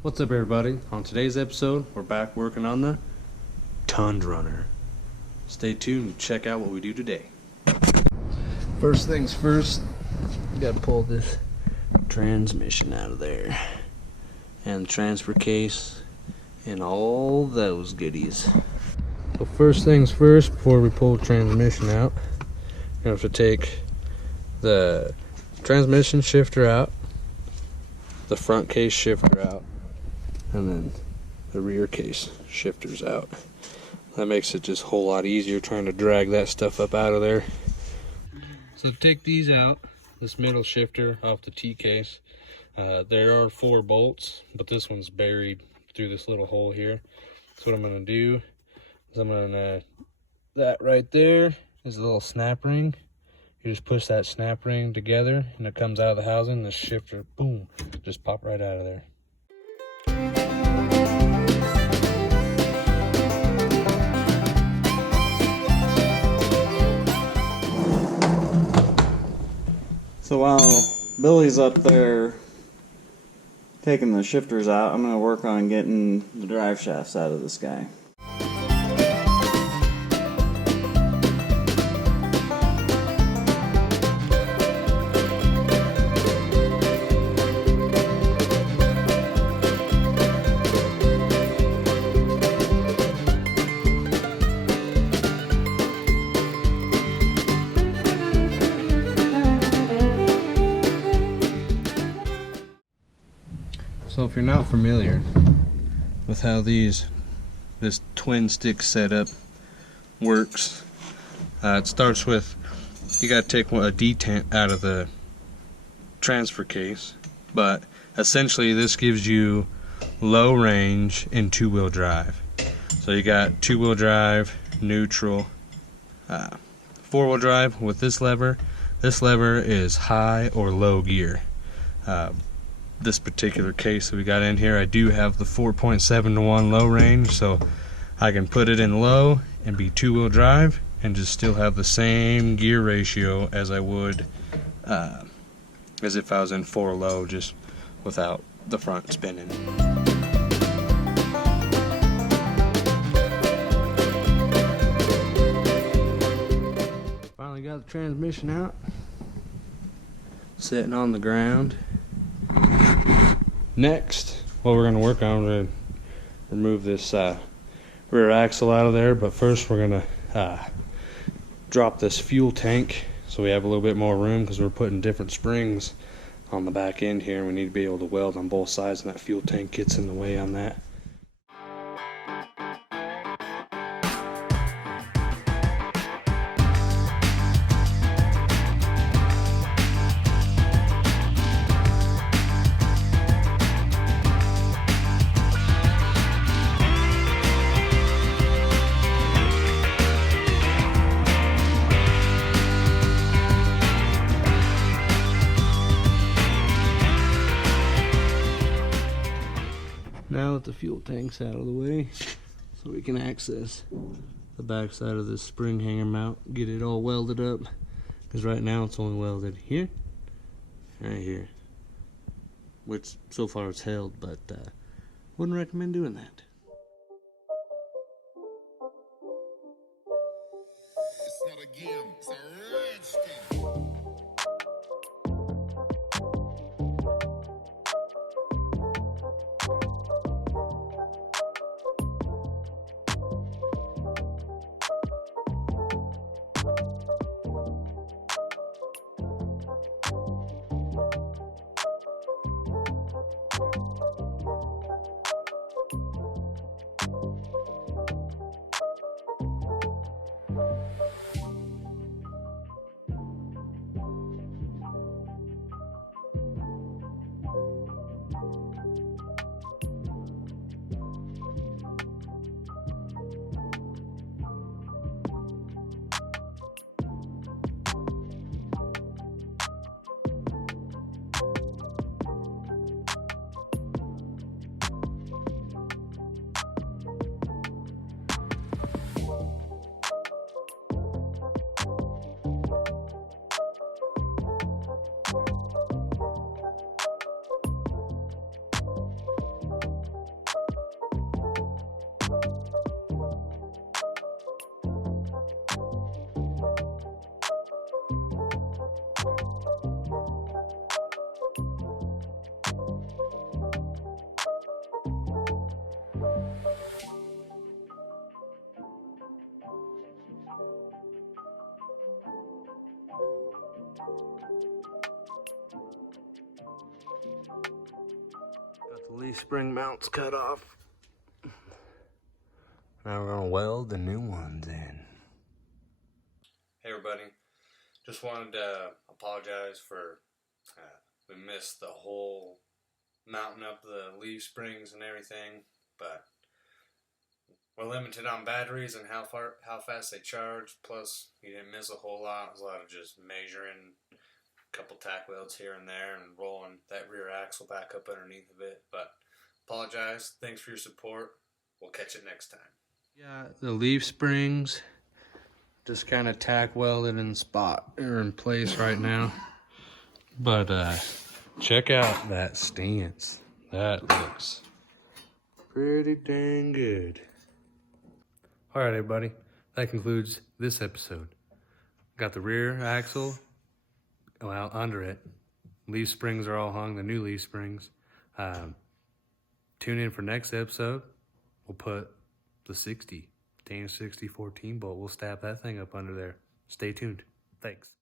What's up, everybody? On today's episode, we're back working on the Tun'drunner. Stay tuned and check out what we do today. First things first, you gotta pull this transmission out of there, and the transfer case, and all those goodies. So first things first, before we pull the transmission out, you have to take the transmission shifter out, the front case shifter out, and then the rear case shifters out. That makes it just a whole lot easier trying to drag that stuff up out of there. So take these out, this middle shifter off the T case. There are 4 bolts, but this one's buried through this little hole here. So what I'm going to do is that right there is a little snap ring. You just push that snap ring together and it comes out of the housing. The shifter, boom, just pop right out of there. So while Billy's up there taking the shifters out, I'm going to work on getting the drive shafts out of this guy. So if you're not familiar with how this twin stick setup works, it starts with, you got to take a detent out of the transfer case, but essentially this gives you low range in 2-wheel drive. So you got 2-wheel drive, neutral, 4-wheel drive with this lever. This lever is high or low gear. This particular case that we got in here, I do have the 4.7 to 1 low range, so I can put it in low and be 2-wheel drive and just still have the same gear ratio as I would as if I was in 4 low, just without the front spinning. Finally got the transmission out, sitting on the ground. Next, what we're going to work on, we're going to remove this rear axle out of there, but first we're going to drop this fuel tank so we have a little bit more room, because we're putting different springs on the back end here and we need to be able to weld on both sides, and that fuel tank gets in the way on that. Now that the fuel tank's out of the way, so we can access the back side of this spring hanger mount, get it all welded up, because right now it's only welded here, right here, which so far it's held, but wouldn't recommend doing that. It's not a game, it's a rich thing. The leaf spring mounts cut off. Now we're gonna weld the new ones in. Hey everybody, just wanted to apologize for we missed the whole mounting up the leaf springs and everything, but we're limited on batteries and how fast they charge. Plus, you didn't miss a whole lot. It was a lot of just measuring a couple tack welds here and there and rolling that rear axle back up underneath of it. But apologize. Thanks for your support. We'll catch it next time. Yeah, the leaf springs just kind of tack welded in spot or in place right now. But check out that stance. That looks pretty dang good. All right, everybody. That concludes this episode. Got the rear axle, well, under it. Leaf springs are all hung, the new leaf springs. Tune in for next episode. We'll put the 60, Dana 60 14 bolt. We'll stab that thing up under there. Stay tuned. Thanks.